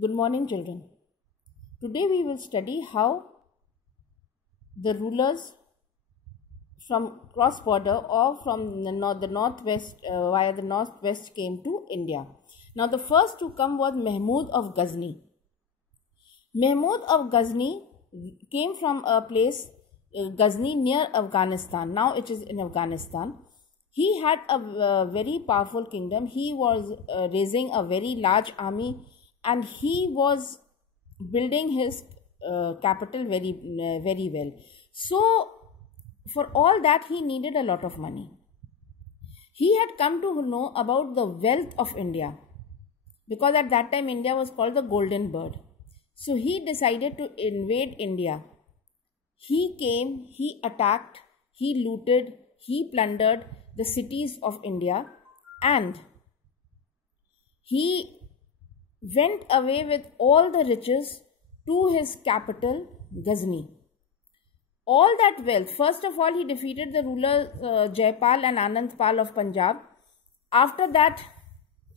Good morning, children. Today we will study how the rulers from cross border or from the northwest via the northwest came to India. Now, the first to come was Mahmud of Ghazni. Mahmud of Ghazni came from a place, Ghazni, near Afghanistan. Now it is in Afghanistan. He had a very powerful kingdom. He was raising a very large army, and he was building his capital very well. So for all that, he needed a lot of money. He had come to know about the wealth of India, because at that time India was called the Golden Bird. So he decided to invade India. He came, he attacked, he looted, he plundered the cities of India, and he went away with all the riches to his capital, Ghazni. All that wealth, first of all, he defeated the rulers Jaipal and Anandpal of Punjab. After that,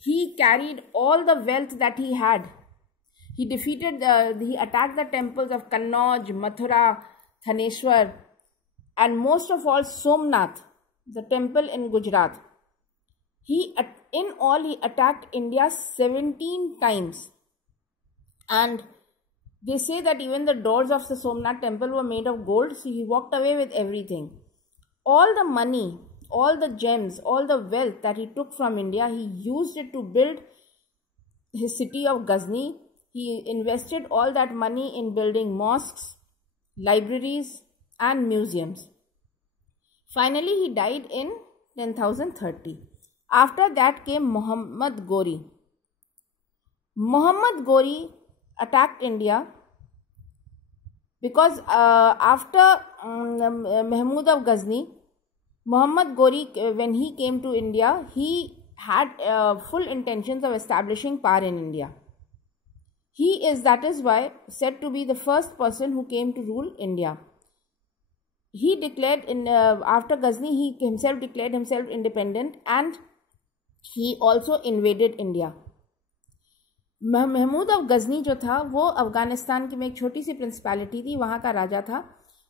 he carried all the wealth that he had. He attacked the temples of Kannauj, Mathura, Thaneshwar, and most of all Somnath, the temple in Gujarat. In all, he attacked India 17 times. And they say that even the doors of the Somnath temple were made of gold, so he walked away with everything. All the money, all the gems, all the wealth that he took from India, he used it to build his city of Ghazni. He invested all that money in building mosques, libraries, and museums. Finally, he died in 10,030. After that came Muhammad Ghori. Muhammad Ghori attacked India because after Mahmud of Ghazni, Muhammad Ghori, when he came to India, he had full intentions of establishing power in India. That is why said to be the first person who came to rule India. He declared after Ghazni, he himself declared himself independent, and he also invaded India. Mahmud of Ghazni जो था वो अफगानिस्तान की में एक छोटी सी principality थी, वहाँ का राजा था।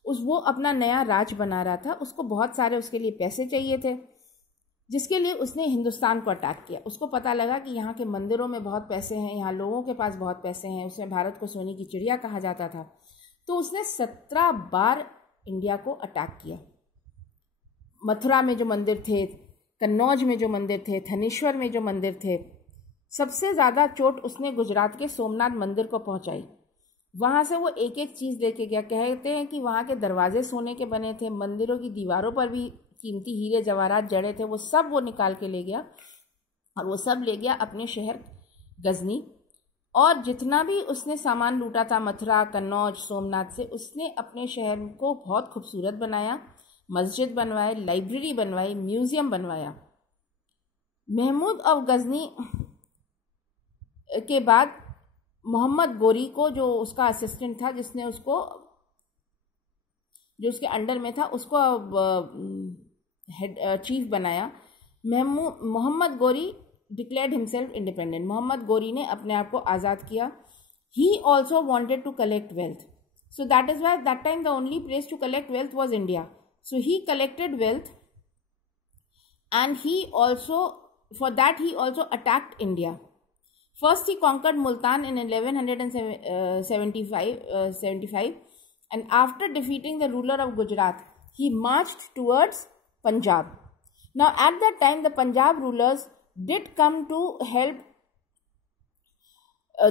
वो अपना नया राज बना रहा था। उसको बहुत सारे उसके लिए पैसे चाहिए थे, जिसके लिए उसने हिंदुस्तान को अटैक किया। उसको पता लगा कि यहाँ के मंदिरों में बहुत पैसे हैं, यहाँ लोगों के पास बहुत पैसे हैं। उसने भारत को सोने की चिड़िया कहा जाता था। तो उसने 17 बार इंडिया को अटैक किया। मथुरा में जो मंदिर थे, कन्नौज में जो मंदिर थे, थनेश्वर में जो मंदिर थे, सबसे ज़्यादा चोट उसने गुजरात के सोमनाथ मंदिर को पहुंचाई। वहाँ से वो एक एक चीज़ लेके गया। कहते हैं कि वहाँ के दरवाजे सोने के बने थे, मंदिरों की दीवारों पर भी कीमती हीरे जवाहरात जड़े थे, वो सब वो निकाल के ले गया, और वो सब ले गया अपने शहर गजनी। और जितना भी उसने सामान लूटा था मथुरा, कन्नौज, सोमनाथ से, उसने अपने शहर को बहुत खूबसूरत बनाया, मस्जिद बनवाए, लाइब्रेरी बनवाई, म्यूज़ियम बनवाया। महमूद ऑफ गजनी के बाद मोहम्मद गोरी को, जो उसका असिस्टेंट था, जिसने उसको, जो उसके अंडर में था, उसको हेड चीफ बनाया। Mohammad Ghori declared himself independent. Mohammad Ghori ने अपने आप को आज़ाद किया। He also wanted to collect wealth, so that is why that time the only place to collect wealth was India. So he collected wealth, and he also, for that he also attacked India. First, he conquered Multan in 1175, and after defeating the ruler of Gujarat, he marched towards Punjab. Now, at that time, the Punjab rulers did come to help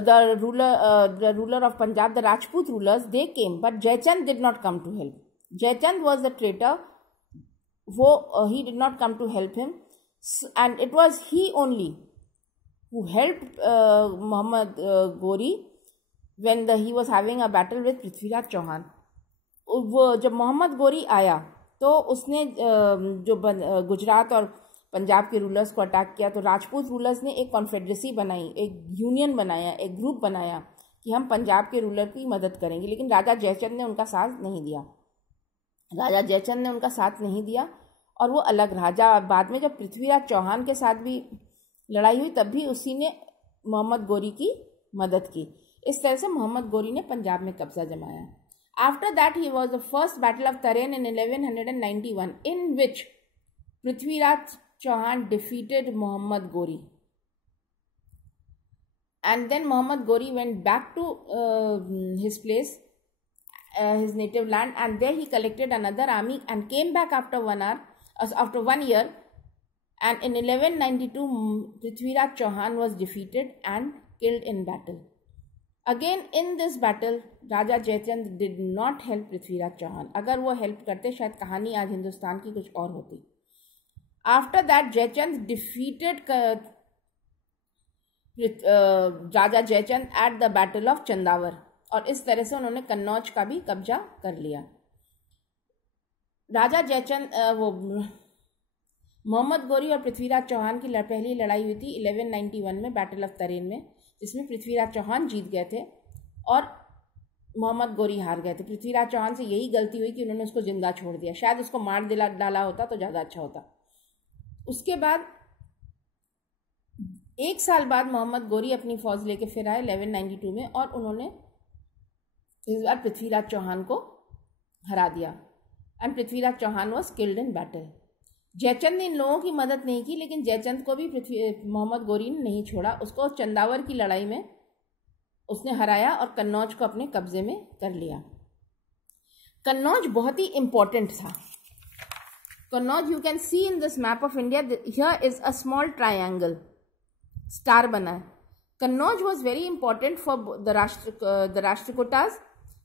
the ruler of Punjab, the Rajput rulers. They came, but Jaichand did not come to help. Jaichand was the traitor. He did not come to help him, and it was he only who helped Muhammad Ghori when he was having a battle with Prithviraj Chauhan. जब मोहम्मद गोरी आया तो उसने जो गुजरात और पंजाब के rulers को attack किया, तो राजपूत रूलर्स ने एक कॉन्फेडरेसी बनाई, एक यूनियन बनाया, एक ग्रुप बनाया कि हम पंजाब के रूलर की मदद करेंगे। लेकिन राजा जयचंद ने उनका साथ नहीं दिया। और वो अलग रहा। बाद में जब पृथ्वीराज चौहान के साथ भी लड़ाई हुई, तब भी उसी ने मोहम्मद गोरी की मदद की। इस तरह से मोहम्मद गोरी ने पंजाब में कब्जा जमाया। After that he was the first battle of तरेन इन 1191 इन विच Prithviraj Chauhan defeated Mohammad Ghori, and then Muhammad Gori went back to his place, his native land, and there he collected another army and came back after 1 year, and in 1192 Prithviraj Chauhan was defeated and killed in battle. Again in this battle Raja Jayachand did not help Prithviraj Chauhan. अगर वो help करते शायद कहानी आज हिंदुस्तान की कुछ और होती। After that Jayachand defeated Raja Jayachand at the battle of Chandawar, और इस तरह से उन्होंने कन्नौज का भी कब्जा कर लिया। राजा जयचंद मोहम्मद गोरी और पृथ्वीराज चौहान की पहली लड़ाई हुई थी 1191 में बैटल ऑफ तरेन में, जिसमें पृथ्वीराज चौहान जीत गए थे और मोहम्मद गोरी हार गए थे। पृथ्वीराज चौहान से यही गलती हुई कि उन्होंने उसको जिंदा छोड़ दिया, शायद उसको मार डाला होता तो ज़्यादा अच्छा होता। उसके बाद 1 साल बाद मोहम्मद गोरी अपनी फौज लेके फिर आए 1192 में, और उन्होंने इस बार पृथ्वीराज चौहान को हरा दिया, and Prithviraj Chauhan was killed in battle. Jaichand ने इन लोगों की मदद नहीं की, लेकिन जयचंद को भी मोहम्मद गोरी ने नहीं छोड़ा। उसको चंदावर की लड़ाई में उसने हराया और कन्नौज को अपने कब्जे में कर लिया। कन्नौज बहुत ही इंपॉर्टेंट था। Kannauj, you can see in this map of India, here is a small triangle, star बना है। Kannauj was very important for the Rashtrakutas,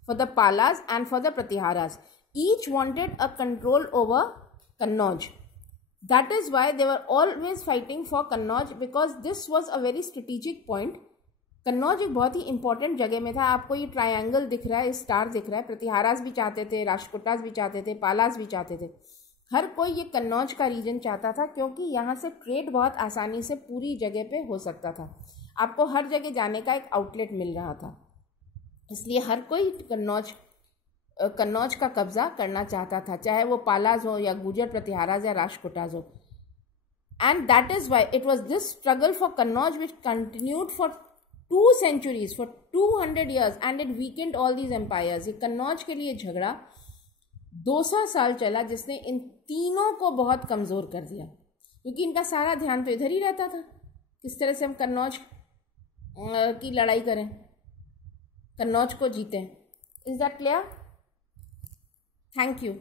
for the Palas and for the Pratiharas. Each wanted a control over Kannauj. That is why they were always fighting for Kannauj, because this was a very strategic point. Kannauj एक बहुत ही important जगह में था। आपको ये triangle दिख रहा है, स्टार दिख रहा है। प्रतिहारास भी चाहते थे, राष्ट्रकूटास भी चाहते थे, पालास भी चाहते थे। हर कोई ये कन्नौज का रीजन चाहता था, क्योंकि यहाँ से ट्रेड बहुत आसानी से पूरी जगह पे हो सकता था। आपको हर जगह जाने का एक आउटलेट मिल रहा था, इसलिए हर कोई कन्नौज का कब्जा करना चाहता था, चाहे वो पालाज हो या गुर्जर प्रतिहारास या राष्ट्रकूटास हो। And that is why it was this struggle for Kannauj which continued for 2 centuries, for 200 years, and it weakened all these empires। ये कन्नौज के लिए झगड़ा 200 साल चला, जिसने इन तीनों को बहुत कमज़ोर कर दिया, क्योंकि इनका सारा ध्यान तो इधर ही रहता था, किस तरह से हम कन्नौज की लड़ाई करें, कन्नौज को जीतें। Is that clear? Thank you.